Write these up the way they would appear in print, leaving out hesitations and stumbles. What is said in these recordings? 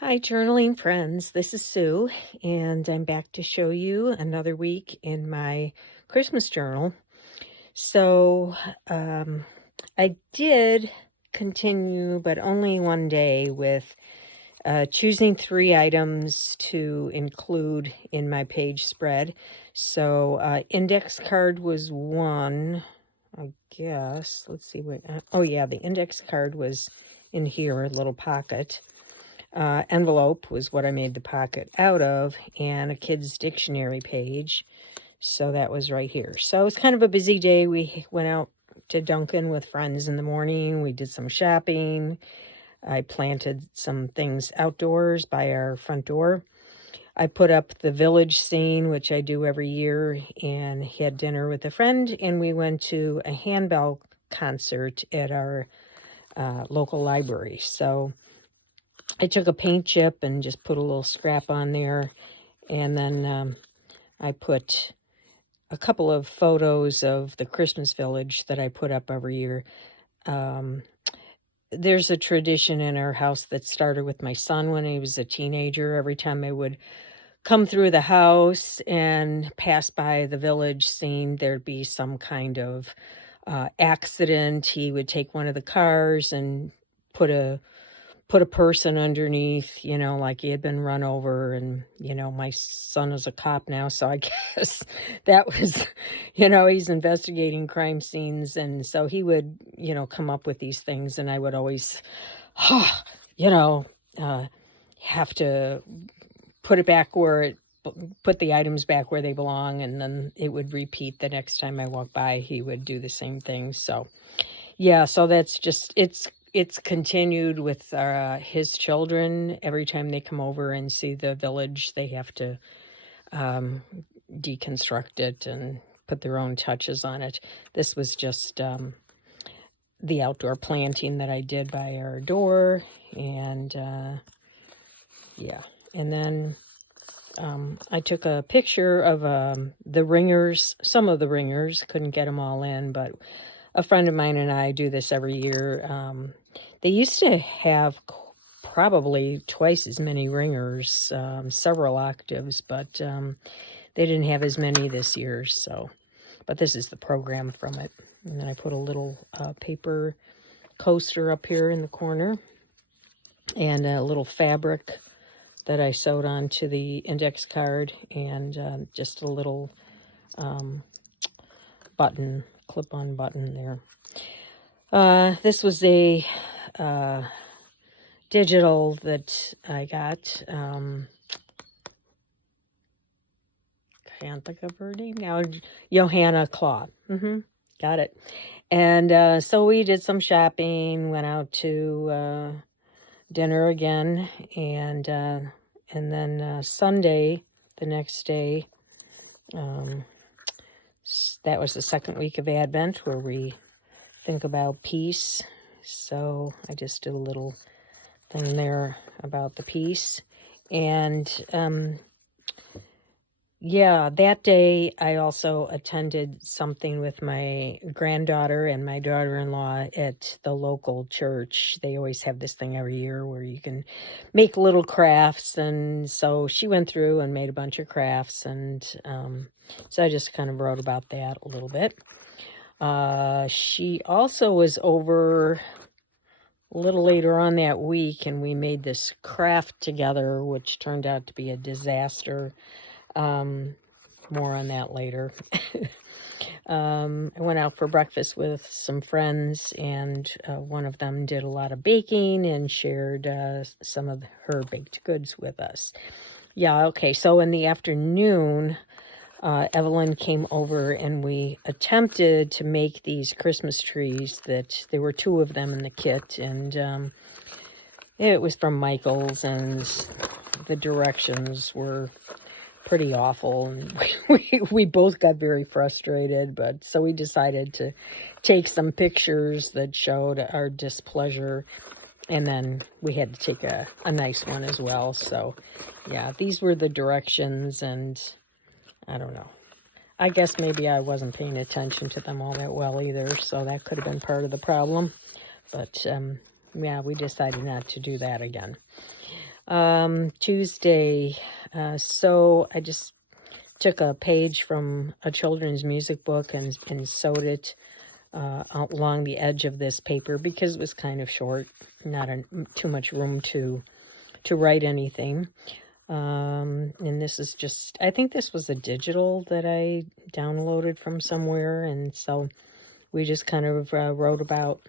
Hi, journaling friends. This is Sue, and I'm back to show you another week in my Christmas journal. So, um, I did continue, but only one day, with choosing 3 items to include in my page spread. So, index card was one, I guess. Let's see what. Oh, yeah, the index card was in here, a little pocket. Envelope was what I made the pocket out of, and a kid's dictionary page. So that was right here. So it's kind of a busy day. We went out to Dunkin' with friends in the morning. We did some shopping. I planted some things outdoors by our front door. I put up the village scene, which I do every year, and had dinner with a friend. And we went to a handbell concert at our local library. So I took a paint chip and just put a little scrap on there, and then I put a couple of photos of the Christmas village that I put up every year. There's a tradition in our house that started with my son when he was a teenager. Every time I would come through the house and pass by the village scene, there'd be some kind of accident. He would take one of the cars and put a person underneath, like he had been run over. And, my son is a cop now, so I guess that was, he's investigating crime scenes. And so he would, come up with these things, and I would always, you know, have to put it back put the items back where they belong. And then it would repeat the next time I walked by, he would do the same thing. So, yeah, so that's just, it's continued with his children. Every time they come over and see the village, they have to deconstruct it and put their own touches on it. This was just the outdoor planting that I did by our door. And yeah, and then I took a picture of the ringers, some of the ringers. Couldn't get them all in, but a friend of mine and I do this every year. They used to have probably twice as many ringers, several octaves, but they didn't have as many this year. So, but this is the program from it. And then I put a little paper coaster up here in the corner, and a little fabric that I sewed onto the index card, and just a little button, clip-on button there. This was a digital that I got. Can't think of her name now. Johanna Claw. Got it. And so we did some shopping, went out to dinner again, and then Sunday, the next day, that was the second week of Advent, where we think about peace. So I just did a little thing there about the peace. And yeah, that day I also attended something with my granddaughter and my daughter-in-law at the local church. They always have this thing every year where you can make little crafts. And so she went through and made a bunch of crafts. And so I just kind of wrote about that a little bit. She also was over a little later on that week, and we made this craft together, which turned out to be a disaster. More on that later. I went out for breakfast with some friends, and one of them did a lot of baking and shared some of her baked goods with us. Yeah, okay, so in the afternoon, Evelyn came over, and we attempted to make these Christmas trees. That there were 2 of them in the kit, and it was from Michael's, and the directions were pretty awful, and we both got very frustrated. But so we decided to take some pictures that showed our displeasure, and then we had to take a nice one as well. So yeah, these were the directions, and I don't know. I guess maybe I wasn't paying attention to them all that well either, so that could have been part of the problem. But yeah, we decided not to do that again. Tuesday. So I just took a page from a children's music book and sewed it out along the edge of this paper because it was kind of short, not too much room to write anything. And this is just, I think this was a digital that I downloaded from somewhere, and so we just kind of I wrote about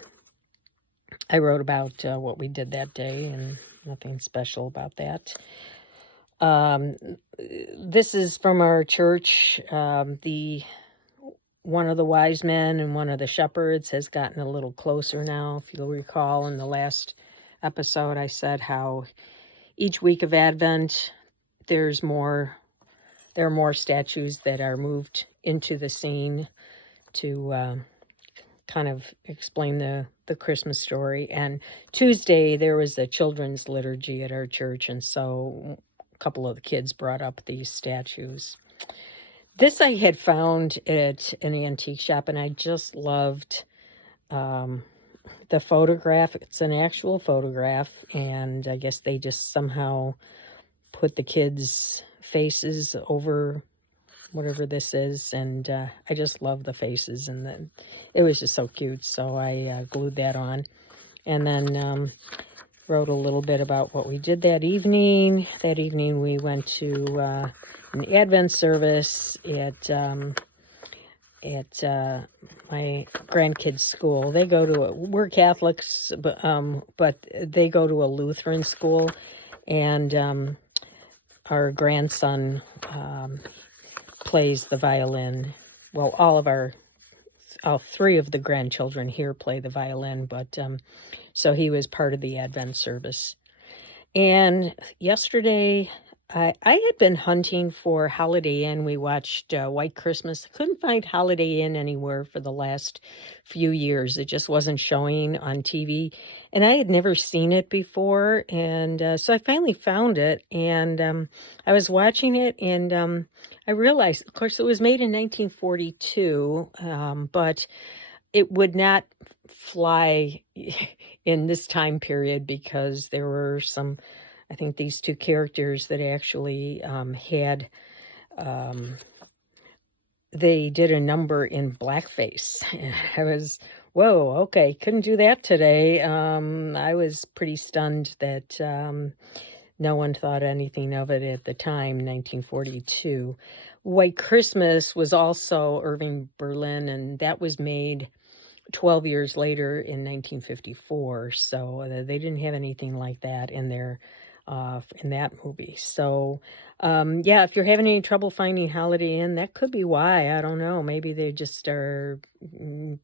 what we did that day, and nothing special about that. This is from our church. One of the wise men and one of the shepherds has gotten a little closer now. If you'll recall, in the last episode, I said how each week of Advent, there are more statues that are moved into the scene to kind of explain the Christmas story. And Tuesday, there was a children's liturgy at our church, and so a couple of the kids brought up these statues. This I had found at an antique shop, and I just loved the photograph. It's an actual photograph, and I guess they just somehow put the kids' faces over whatever this is, and I just love the faces, and it was just so cute, so I glued that on, and then wrote a little bit about what we did that evening. That evening we went to an Advent service at my grandkids' school. They go to we're Catholics, but they go to a Lutheran school, and our grandson plays the violin. Well, all three of the grandchildren here play the violin, but so he was part of the Advent service. And yesterday, I had been hunting for Holiday Inn. We watched White Christmas. I couldn't find Holiday Inn anywhere for the last few years. It just wasn't showing on TV. And I had never seen it before. And so I finally found it. And I was watching it, and I realized, of course, it was made in 1942, but it would not fly in this time period because there were some, I think, these two characters that actually they did a number in blackface. I was, whoa, okay, couldn't do that today. I was pretty stunned that no one thought anything of it at the time, 1942. White Christmas was also Irving Berlin, and that was made 12 years later in 1954. So they didn't have anything like that in that movie. So yeah, if you're having any trouble finding Holiday Inn, that could be why. I don't know. Maybe they just are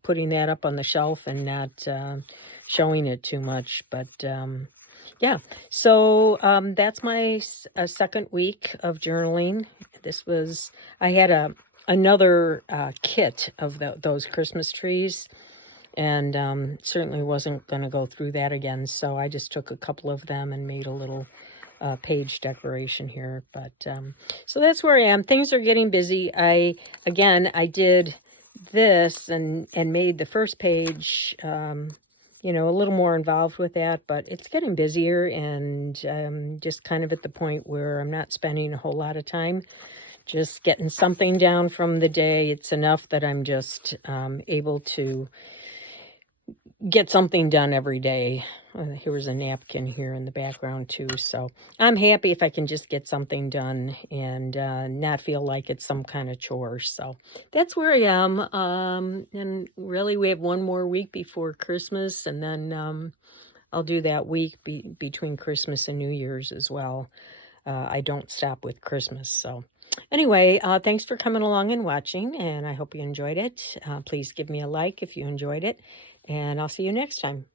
putting that up on the shelf and not showing it too much. But yeah, so that's my second week of journaling. I had another kit of those Christmas trees, and certainly wasn't going to go through that again. So I just took a couple of them and made a little page decoration here. But so that's where I am. Things are getting busy. I did this and made the first page, a little more involved with that, but it's getting busier, and just kind of at the point where I'm not spending a whole lot of time just getting something down from the day. It's enough that I'm just able to get something done every day. Here was a napkin here in the background too, so I'm happy if I can just get something done and not feel like it's some kind of chore. So that's where I am. And really, we have one more week before Christmas, and then I'll do that week between Christmas and New Year's as well. I don't stop with Christmas. So anyway, thanks for coming along and watching, and I hope you enjoyed it. Please give me a like if you enjoyed it, and I'll see you next time.